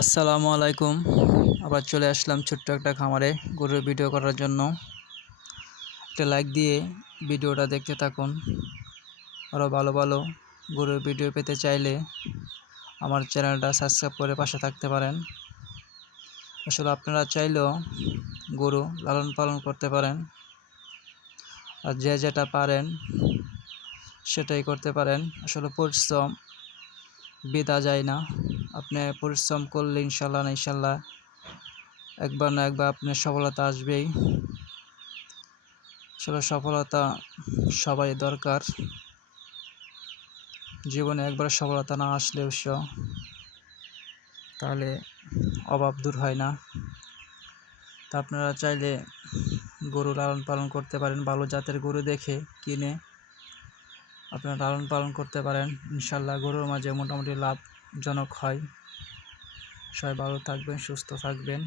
আসসালামু আলাইকুম। আবার চলে আসলাম ছোট্ট একটা খামারে গরুর ভিডিও করার জন্য। একটা লাইক দিয়ে ভিডিওটা দেখতে থাকুন। আরও ভালো ভালো গরুর ভিডিও পেতে চাইলে আমার চ্যানেলটা সাবস্ক্রাইব করে পাশে থাকতে পারেন। আসলে আপনারা চাইলেও গরু লালন পালন করতে পারেন, আর যে যেটা পারেন সেটাই করতে পারেন। আসলে পরিশ্রম বৃথা যায় না। আপনি পরিশ্রম করলে ইনশাল্লাহ একবার না একবার আপনার সফলতা আসবেই। আসলে সফলতা সবাই দরকার। জীবনে একবার সফলতা না আসলেও তাহলে অভাব দূর হয় না। তা আপনারা চাইলে গরু লালন পালন করতে পারেন, ভালো জাতের গরু দেখে কিনে আপনারা লালন পালন করতে পারেন। ইনশাল্লাহ গরুর মাঝে মোটামুটি লাভজনক হয়। সবাই ভালো থাকবেন, সুস্থ থাকবেন।